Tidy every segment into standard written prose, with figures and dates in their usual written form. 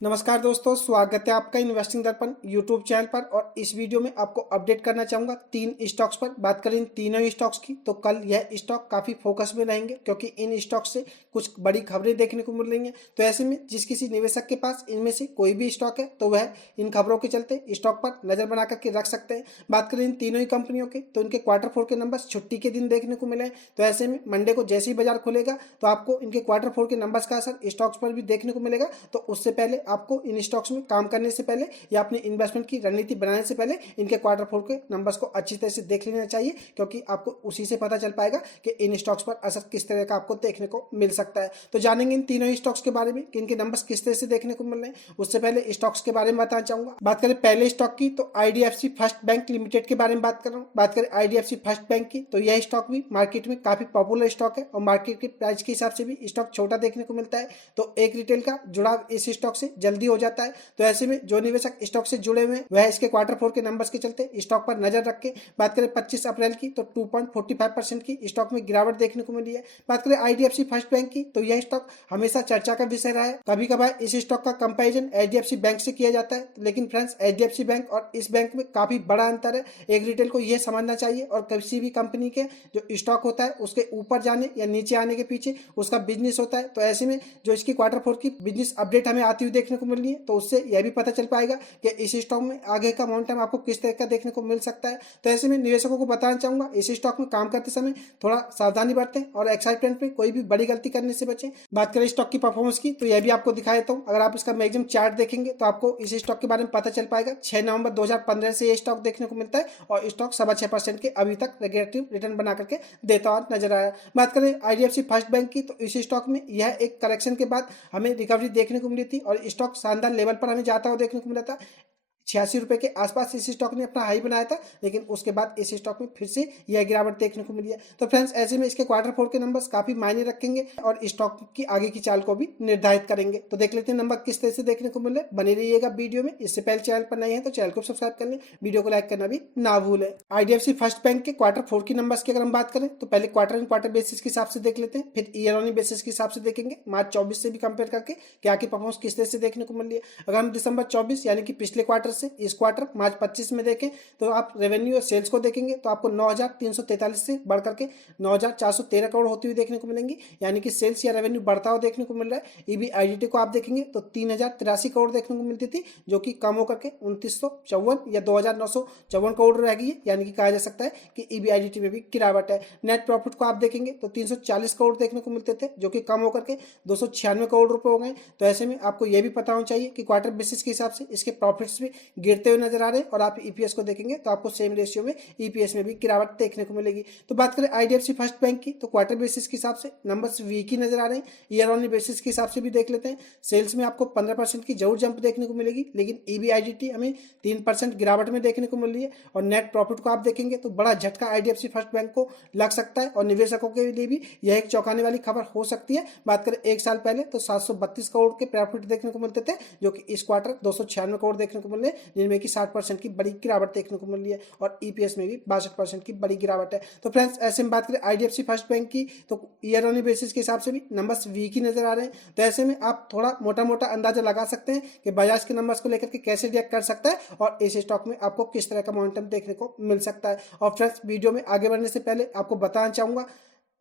नमस्कार दोस्तों, स्वागत है आपका इन्वेस्टिंग दर्पण यूट्यूब चैनल पर। और इस वीडियो में आपको अपडेट करना चाहूँगा 3 स्टॉक्स पर। बात करें इन तीनों स्टॉक्स की तो कल यह स्टॉक काफ़ी फोकस में रहेंगे क्योंकि इन स्टॉक्स से कुछ बड़ी खबरें देखने को मिल रही हैं। तो ऐसे में जिस किसी निवेशक के पास इनमें से कोई भी स्टॉक है तो वह इन खबरों के चलते स्टॉक पर नज़र बना करके रख सकते हैं। बात करें इन तीनों ही कंपनियों के तो इनके क्वार्टर 4 के नंबर्स छुट्टी के दिन देखने को मिले हैं। तो ऐसे में मंडे को जैसे ही बाजार खुलेगा तो आपको इनके क्वार्टर 4 के नंबर्स का असर स्टॉक्स पर भी देखने को मिलेगा। तो उससे पहले आपको इन स्टॉक्स में काम करने से पहले या अपनी इन्वेस्टमेंट की रणनीति बनाने से पहले इनके क्वार्टर 4 के नंबर्स को अच्छी तरह से देख लेना चाहिए, क्योंकि आपको उसी से पता चल पाएगा कि इन स्टॉक्स पर असर किस तरह का आपको देखने को मिल सकता है। तो जानेंगे इन तीनों स्टॉक्स के बारे में कि इनके नंबर्स किस तरह से देखने को मिल रहे हैं। उससे पहले स्टॉक्स के बारे में बताना चाहूंगा। बात करें पहले स्टॉक की तो आईडीएफसी फर्स्ट बैंक लिमिटेड के बारे में बात कर रहा हूँ। बात करें आईडीएफसी फर्स्ट बैंक की तो यह स्टॉक भी मार्केट में काफी पॉपुलर स्टॉक है और मार्केट के प्राइस के हिसाब से भी स्टॉक छोटा देखने को मिलता है। तो एक रिटेल का जुड़ाव इस स्टॉक से जल्दी हो जाता है। तो ऐसे में जो निवेशक स्टॉक से जुड़े हुए हैं वह इसके क्वार्टर 4 के नंबर्स के चलते स्टॉक पर नजर रख के। बात करें 25 अप्रैल की तो 2.45% की स्टॉक में गिरावट देखने को मिली है। बात करें आईडीएफसी फर्स्ट बैंक की तो यह स्टॉक हमेशा चर्चा का विषय रहा है। कभी कभार इस स्टॉक का कंपैरिजन एचडीएफसी बैंक से किया जाता है, लेकिन फ्रेंड्स एचडीएफसी बैंक और इस बैंक में काफी बड़ा अंतर है। एक रिटेल को यह समझना चाहिए और किसी भी कंपनी के जो स्टॉक होता है उसके ऊपर जाने या नीचे आने के पीछे उसका बिजनेस होता है। तो ऐसे में जो इसकी क्वार्टर 4 की बिजनेस अपडेट हमें आती हुई देखने को मिल रही है तो उससे यह भी पता चल पाएगा कि इस स्टॉक में आगे का मोमेंटम आपको किस तरह का देखने को मिल सकता है। तो ऐसे में निवेशकों को बताना चाहूंगा इस स्टॉक में काम करते समय थोड़ा सावधानी बरतें और एक्साइटमेंट में कोई भी बड़ी गलती करने से बचें। बात करें स्टॉक की परफॉर्मेंस की तो यह भी आपको दिखा देता हूँ। अगर आप इसका मैक्सिमम चार्ट देखेंगे तो आपको इस स्टॉक के बारे में पता चल पाएगा। 6 नवंबर 2015 से ये स्टॉक देखने को मिलता है और स्टॉक 6.25% के अभी तक नेगेटिव रिटर्न बना करके देता हुआ नजर आया। बात करें आईडीएफसी फर्स्ट बैंक की तो इस स्टॉक में यह एक करेक्शन के बाद हमें रिकवरी देखने को मिली थी और स्टॉक शानदार लेवल पर हमें जाता हुआ देखने को मिला था। 86 रुपए के आसपास इस स्टॉक ने अपना हाई बनाया था, लेकिन उसके बाद इस स्टॉक में फिर से यह गिरावट देखने को मिली है। तो फ्रेंड्स ऐसे में इसके क्वार्टर 4 के नंबर्स काफी मायने रखेंगे और स्टॉक की आगे की चाल को भी निर्धारित करेंगे। तो देख लेते हैं नंबर किस तरह से देखने को मिल रहे। बने रहिएगा वीडियो में। इससे पहले चैनल पर नए हैं तो चैनल को सब्सक्राइब कर लें, वीडियो को लाइक करना भी ना भूलें। आईडीएफसी फर्स्ट बैंक के क्वार्टर 4 की नंबर्स की अगर हम बात करें तो पहले क्वार्टर एंड क्वार्टर बेसिस के हिसाब से देख लेते हैं, फिर ईयर ऑन बेसिस के हिसाब से देखेंगे मार्च 24 से भी कंपेयर करके क्या की परफॉर्मेंस किस तरह से देखने को मिल रही है। अगर हम दिसंबर 24 यानी कि पिछले क्वार्टर से इस क्वार्टर मार्च 25 में देखें तो आप रेवेन्यू और सेल्स को देखेंगे तो आपको 9,343 से बढ़कर के 9,413 करोड़ होती हुई देखने को मिलेंगी, यानी कि सेल्स या रेवेन्यू बढ़ता हुआ देखने को मिल रहा है। ईबीआईडीटी को आप देखेंगे तो 3,083 करोड़ देखने को मिलती थी, जो कि कम होकर के 2,954 या 2,954 करोड़ रह गई है, यानी कि कहा जा सकता है कि ईबीआईडीटी में भी गिरावट है। नेट प्रॉफिट को आप देखेंगे तो 340 करोड़ देखने को मिलते थे, जो कि कम होकर के 296 करोड़ रुपए हो गए। तो ऐसे में आपको यह भी पता होना चाहिए कि क्वार्टर बेसिस के हिसाब से इसके प्रॉफिट्स भी गिरते हुए नजर आ रहे हैं और आप ईपीएस को देखेंगे तो आपको सेम रेशियो में ईपीएस में भी गिरावट देखने को मिलेगी। तो बात करें आईडीएफसी फर्स्ट बैंक की तो क्वार्टर बेसिस के हिसाब से नंबर्स वीक ही नजर आ रहे हैं। ईयर ऑन बेसिस के हिसाब से भी देख लेते हैं। सेल्स में आपको 15% की जरूर जंप देखने को मिलेगी, लेकिन ईबीआईडीटी हमें 3% गिरावट में देखने को मिल रही है। और नेट प्रॉफिट को आप देखेंगे तो बड़ा झटका आईडीएफसी फर्स्ट बैंक को लग सकता है और निवेशकों के लिए भी यह एक चौंकाने वाली खबर हो सकती है। बात करें एक साल पहले तो 732 करोड़ के प्रॉफिट देखने को मिलते थे, जो कि इस क्वार्टर 296 करोड़ देखने को मिल रहे हैं, जिनमें कि 60% की बड़ी गिरावट देखने को मिल रही है और ईपीएस में भी 62% की बड़ी गिरावट है। तो फ्रेंड्स ऐसे में बात करें आईडीएफसी फर्स्ट बैंक की तो ईयर ऑन बेसिस के हिसाब से भी नंबर्स वीक ही नजर आ रहे हैं। तो ऐसे में आप थोड़ा मोटा मोटा अंदाजा लगा सकते हैं कि बजाज के नंबर्स को लेकर के कैसे रिएक्ट कर सकता है और इस स्टॉक में आपको किस तरह का मोमेंटम देखने को मिल सकता है। और फ्रेंड्स वीडियो में आगे बढ़ने से पहले आपको बताना चाहूंगा,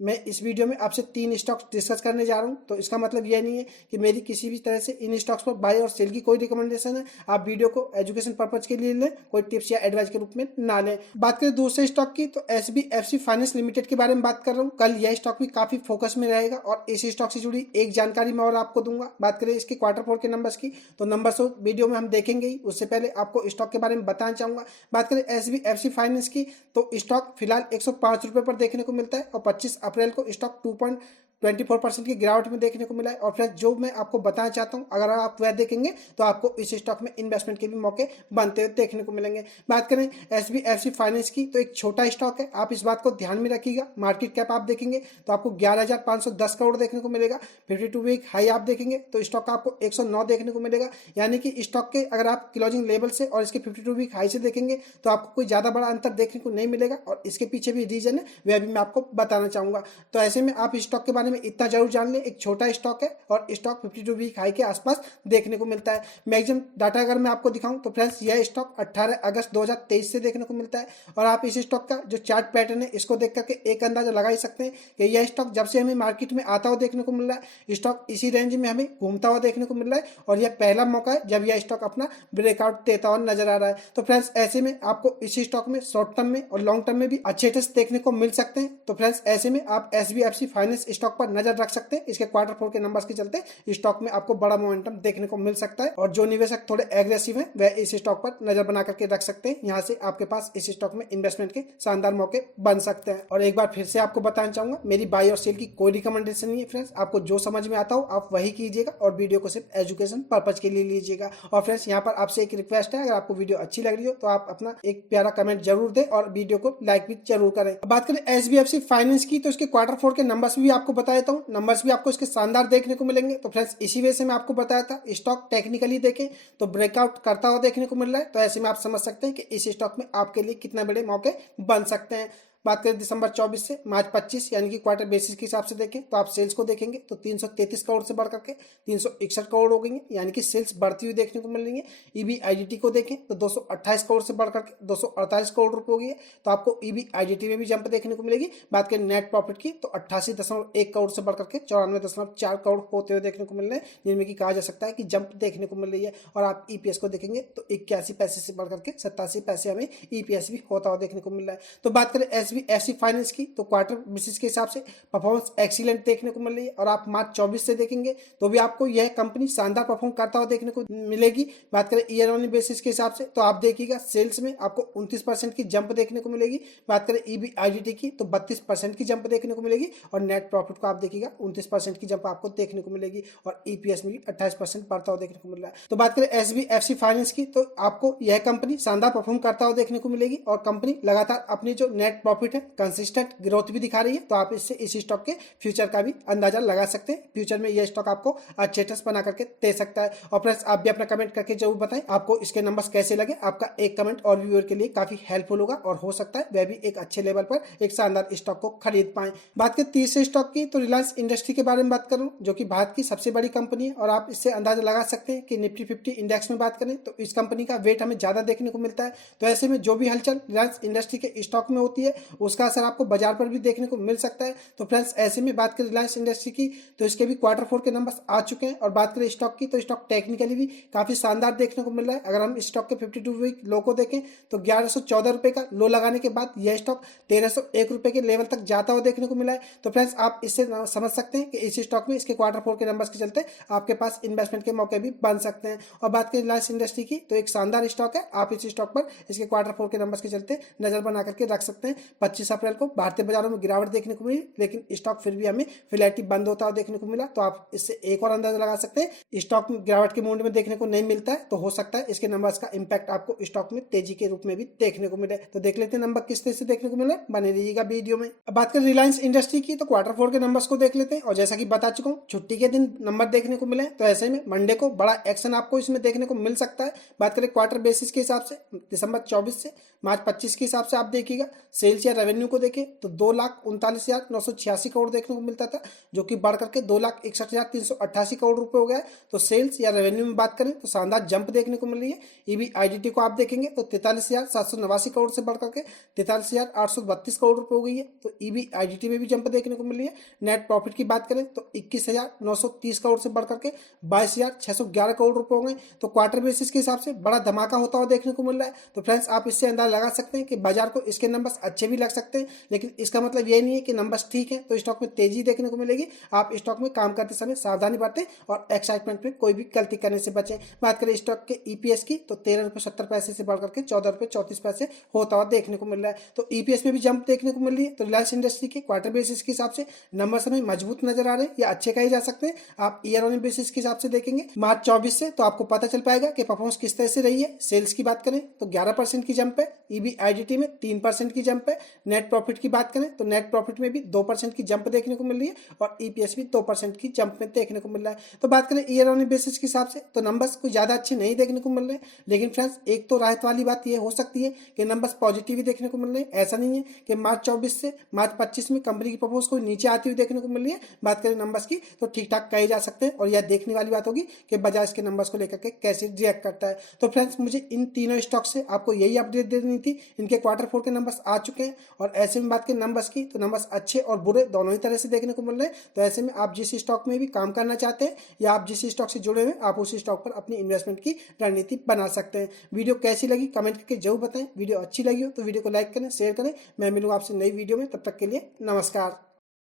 मैं इस वीडियो में आपसे 3 स्टॉक्स डिस्कस करने जा रहा हूं। तो इसका मतलब यह नहीं है कि मेरी किसी भी तरह से इन स्टॉक्स पर बाय और सेल की कोई रिकमेंडेशन है। आप वीडियो को एजुकेशन पर्पज के लिए लें, कोई टिप्स या एडवाइस के रूप में ना लें। बात करें दूसरे स्टॉक की तो एसबीएफसी फाइनेंस लिमिटेड के बारे में बात कर रहा हूँ। कल यह स्टॉक भी काफी फोकस में रहेगा और इस स्टॉक से जुड़ी एक जानकारी मैं और आपको दूंगा। बात करें इसके क्वार्टर 4 के नंबर्स की तो नंबर्स वीडियो में हम देखेंगे ही, उससे पहले आपको स्टॉक के बारे में बताना चाहूंगा। बात करें एसबीएफसी फाइनेंस की तो स्टॉक फिलहाल 105 रुपए पर देखने को मिलता है और 25 अप्रैल को स्टॉक 2.24% की गिरावट में देखने को मिला है। और फिर जो मैं आपको बताना चाहता हूं, अगर आप वह देखेंगे तो आपको इस स्टॉक में इन्वेस्टमेंट के भी मौके बनते हुए देखने को मिलेंगे। बात करें एसबीएफसी फाइनेंस की तो एक छोटा स्टॉक है, आप इस बात को ध्यान में रखिएगा। मार्केट कैप आप देखेंगे तो आपको 11,510 करोड़ देखने को मिलेगा। 52 वीक हाई आप देखेंगे तो स्टॉक का आपको 109 देखने को मिलेगा, यानी कि स्टॉक के अगर आप क्लोजिंग लेवल से और इसके 52 वीक हाई से देखेंगे तो आपको कोई ज्यादा बड़ा अंतर देखने को नहीं मिलेगा और इसके पीछे भी रीजन है, वह भी मैं आपको बताना चाहूंगा। तो ऐसे में आप स्टॉक के बारे बारे में इतना जरूर जान लें, एक छोटा स्टॉक है और स्टॉक 52 वीक हाई के आसपास देखने को मिलता है। मैक्सिमम डाटा अगर मैं आपको दिखाऊं तो फ्रेंड्स यह स्टॉक 18 अगस्त 2023 से देखने को मिलता है और आप इस स्टॉक का जो चार्ट पैटर्न है इसको देख करके एक अंदाजा लगा ही सकते हैं कि यह स्टॉक जब से हमें मार्केट में आता हुआ देखने को मिल रहा है, स्टॉक इसी रेंज में हमें घूमता हुआ देखने को मिल रहा है और यह पहला मौका है जब यह स्टॉक अपना ब्रेकआउट देता हुआ नजर आ रहा है। तो फ्रेंड्स ऐसे में आपको इसी स्टॉक में शॉर्ट टर्म में और लॉन्ग टर्म में भी अच्छे टेस्ट देखने को मिल सकते हैं। तो फ्रेंड्स ऐसे में आप SBFC फाइनेंस स्टॉक पर नजर रख सकते हैं। इसके क्वार्टर 4 के नंबर्स के चलते स्टॉक में आपको बड़ा मोमेंटम देखने को मिल सकता है और जो निवेशक थोड़े एग्रेसिव हैं वह इस स्टॉक पर नजर बना करके रख सकते हैं। यहाँ से आपके पास इस स्टॉक में इन्वेस्टमेंट के शानदार मौके बन सकते हैं। और एक बार फिर से आपको बताना चाहूंगा, मेरी बाई और सेल की कोई रिकमेंडेशन नहीं है फ्रेंड्स, आपको जो समझ में आता हो आप वही कीजिएगा और वीडियो को सिर्फ एजुकेशन पर्पज के लिए लीजिएगा। और फ्रेंड्स यहाँ पर आपसे एक रिक्वेस्ट है, अगर आपको वीडियो अच्छी लग रही हो तो आप अपना एक प्यारा कमेंट जरूर दें और वीडियो को लाइक भी जरूर करें। बात करें SBFC फाइनेंस की तो इसके क्वार्टर 4 के नंबर्स भी आपको बता देता हूँ। नंबर्स भी आपको इसके शानदार देखने को मिलेंगे। तो फ्रेंड्स इसी वजह से मैं आपको बताया था स्टॉक टेक्निकली देखें तो ब्रेकआउट करता हुआ देखने को मिल रहा है। तो ऐसे में आप समझ सकते हैं कि इस स्टॉक में आपके लिए कितने बड़े मौके बन सकते हैं। बात करें दिसंबर 24 से मार्च 25 यानी कि क्वार्टर बेसिस के हिसाब से देखें तो आप सेल्स को देखेंगे तो 333 करोड़ से बढ़ करके 361 करोड़ हो गई है, यानी कि सेल्स बढ़ती हुई देखने को मिल रही है। EBIDT को देखें तो 228 करोड़ से बढ़ करके 248 करोड़ रुपये हो गई है, तो आपको EBIDT में भी जंप देखने को मिलेगी। बात करें नेट प्रॉफिट की तो 88.1 करोड़ से बढ़ करके 94.4 करोड़ होते हुए देखने को मिल रहे हैं, जिनमें कि कहा जा सकता है कि जंप देखने को मिल रही है। और आप EPS को देखेंगे तो 81 पैसे से बढ़ करके 87 पैसे हमें EPS भी होता हुआ देखने को मिल रहा है। तो बात करें SBFC फाइनेंस की तो क्वार्टर बेसिस के हिसाब से परफॉर्मेंस एक्सीलेंट देखने को मिल रही है और आप मार्च 24 से देखेंगे तो भी आपको यह कंपनी शानदार परफॉर्म करता हुआ देखने को मिलेगी। बात करें ईयर ऑन बेसिस के हिसाब से तो आप देखिएगा सेल्स में आपको 29% की जंप देखने को मिलेगी। बात करें EBIDT की तो 32% की जंप देखने को मिलेगी और नेट प्रॉफिट को आप देखिएगा 29% की जंप आपको देखने को मिलेगी और EPS में भी 28% बढ़ता हुआ देखने को मिल रहा है। तो बात करें SBFC फाइनेंस की तो आपको यह कंपनी शानदार परफॉर्म करता हुआ देखने को मिलेगी और कंपनी लगातार अपनी जो नेट प्रॉफिट है कंसिस्टेंट ग्रोथ भी दिखा रही है। तो आप इससे इस स्टॉक के फ्यूचर का भी अंदाजा लगा सकते हैं। फ्यूचर में यह स्टॉक आपको अच्छे टेस्ट बना करके दे सकता है। और प्लस आप भी अपना कमेंट करके जरूर बताएं आपको इसके नंबर्स कैसे लगे। आपका एक कमेंट और व्यूअर के लिए काफी हेल्पफुल होगा और हो सकता है वह भी एक अच्छे लेवल पर एक शानदार स्टॉक को खरीद पाए। बात करें तीसरे स्टॉक की तो रिलायंस इंडस्ट्री के बारे में बात करूं, जो कि भारत की सबसे बड़ी कंपनी है और आप इससे अंदाजा लगा सकते हैं कि निफ्टी 50 इंडेक्स में बात करें तो इस कंपनी का वेट हमें ज्यादा देखने को मिलता है। तो ऐसे में जो भी हलचल रिलायंस इंडस्ट्री के स्टॉक में होती है उसका असर आपको बाजार पर भी देखने को मिल सकता है। तो फ्रेंड्स ऐसे में बात करें रिलायंस इंडस्ट्री की तो इसके भी क्वार्टर 4 के नंबर्स आ चुके हैं। और बात करें स्टॉक की तो स्टॉक टेक्निकली भी काफी शानदार देखने को मिल रहा है। अगर हम स्टॉक के 52 वीक लो को देखें तो 1114 रुपए का लो लगाने के बाद यह स्टॉक 1301 रुपए के लेवल तक जाता हुआ देखने को मिला है। तो फ्रेंड्स आप इससे समझ सकते हैं कि इस स्टॉक में इसके क्वार्टर 4 के नंबर्स के चलते आपके पास इन्वेस्टमेंट के मौके भी बन सकते हैं। और बात करें रिलायंस इंडस्ट्री की तो एक शानदार स्टॉक है, आप इस स्टॉक पर इसके क्वार्टर 4 के नंबर्स के चलते नजर बना करके रख सकते हैं। 25 अप्रैल को भारतीय बाजारों में गिरावट देखने को मिली, लेकिन स्टॉक फिर भी हमें फ्लैट बंद होता हुआ देखने को मिला। तो आप इससे एक और अंदाजा लगा सकते हैं स्टॉक में गिरावट के मूड में देखने को नहीं मिलता है तो हो सकता है इसके नंबर्स का इंपैक्ट आपको स्टॉक में तेजी के रूप में भी देखने को मिले। तो देख लेते हैं नंबर किस तरह से देखने को मिले, बने रहिएगा वीडियो में। अब बात करें रिलायंस इंडस्ट्री की तो क्वार्टर 4 के नंबर्स को देख लेते हैं। और जैसा कि बता चुका हूँ छुट्टी के दिन नंबर देखने को मिले, तो ऐसे में मंडे को बड़ा एक्शन आपको इसमें देखने को मिल सकता है। बात करें क्वार्टर बेसिस के हिसाब से दिसंबर 24 से मार्च 25 के हिसाब से आप देखिएगा सेल्स या रेवेन्यू को देखें तो 2,39,986 करोड़ देखने को मिलता था, जो कि बढ़ करके 2,61,388 करोड़ रुपए हो गया है। तो सेल्स या रेवेन्यू में बात करें तो शानदार जंप देखने को मिल रही है। EBIDT को आप देखेंगे तो 43,789 करोड़ से बढ़ करके 43,832 करोड़ रुपए हो गई है। तो EBIDT में भी जंप देखने को मिल रही है। नेट प्रॉफिट की बात करें तो 21,930 करोड़ से बढ़ करके 22,611 करोड़ रुपए हो गए। तो क्वार्टर बेसिस के हिसाब से बड़ा धमाका होता हुआ देखने को मिल रहा है। तो फ्रेंड्स आप इससे अंदाजा लगा सकते हैं कि बाजार को इसके नंबर्स अच्छे भी लग सकते हैं, लेकिन इसका मतलब ये नहीं है कि नंबर्स ठीक है तो स्टॉक में तेजी देखने को मिलेगी। आप स्टॉक में काम करते समय सावधानी बरतें और एक्साइटमेंट में कोई भी गलती करने से बचें। बात करें स्टॉक के EPS की तो 13.70 रुपए से बढ़कर के 14.34 रुपए होता हुआ देखने को मिल रहा है। तो EPS में भी जंप देखने को मिल रही है। तो रिलायंस इंडस्ट्री के क्वार्टर बेसिस के हिसाब से नंबर्स हमें मजबूत नजर आ रहे हैं या अच्छे कहे जा सकते हैं। आप ईयर ऑन बेसिस के हिसाब से देखेंगे मार्च 24 से तो आपको पता चल पाएगा कि परफॉर्मेंस किस तरह से रही है। सेल्स की बात करें तो 11% की जंप है, EBIDT में 3% की जंप है नेट प्रॉफिट की बात करें तो नेट प्रॉफिट में भी 2% की जंप देखने को मिल रही है और ईपीएस भी 2% की जंप में देखने को मिल रहा है। तो बात करें ईयर ऑन बेसिस के हिसाब से तो नंबर्स कोई ज़्यादा अच्छे नहीं देखने को मिल रहे हैं, लेकिन फ्रेंड्स एक तो राहत वाली बात ये हो सकती है कि नंबर्स पॉजिटिव ही देखने को मिल रहे हैं। ऐसा नहीं है कि मार्च 24 से मार्च 25 में कंपनी की परफॉर्मेंस कोई नीचे आती हुई देखने को मिल रही है। बात करें नंबर्स की तो ठीक ठाक कहे जा सकते हैं और यह देखने वाली बात होगी कि बजाज के नंबर्स को लेकर के कैसे रिएक्ट करता है। तो फ्रेंड्स मुझे इन तीनों स्टॉक से आपको यही अपडेट देनी थी। इनके क्वार्टर 4 के नंबर्स आ चुके हैं और ऐसे में बात करें नंबर्स की तो नंबर्स अच्छे और बुरे दोनों ही तरह से देखने को मिल रहे हैं। तो ऐसे में आप जिस स्टॉक में भी काम करना चाहते हैं या आप जिस स्टॉक से जुड़े हुए हैं आप उसी स्टॉक पर अपनी इन्वेस्टमेंट की रणनीति बना सकते हैं। वीडियो कैसी लगी कमेंट करके जरूर बताएं। वीडियो अच्छी लगी हो तो वीडियो को लाइक करें, शेयर करें। मैं मिलूंगा आपसे नई वीडियो में, तब तक के लिए नमस्कार।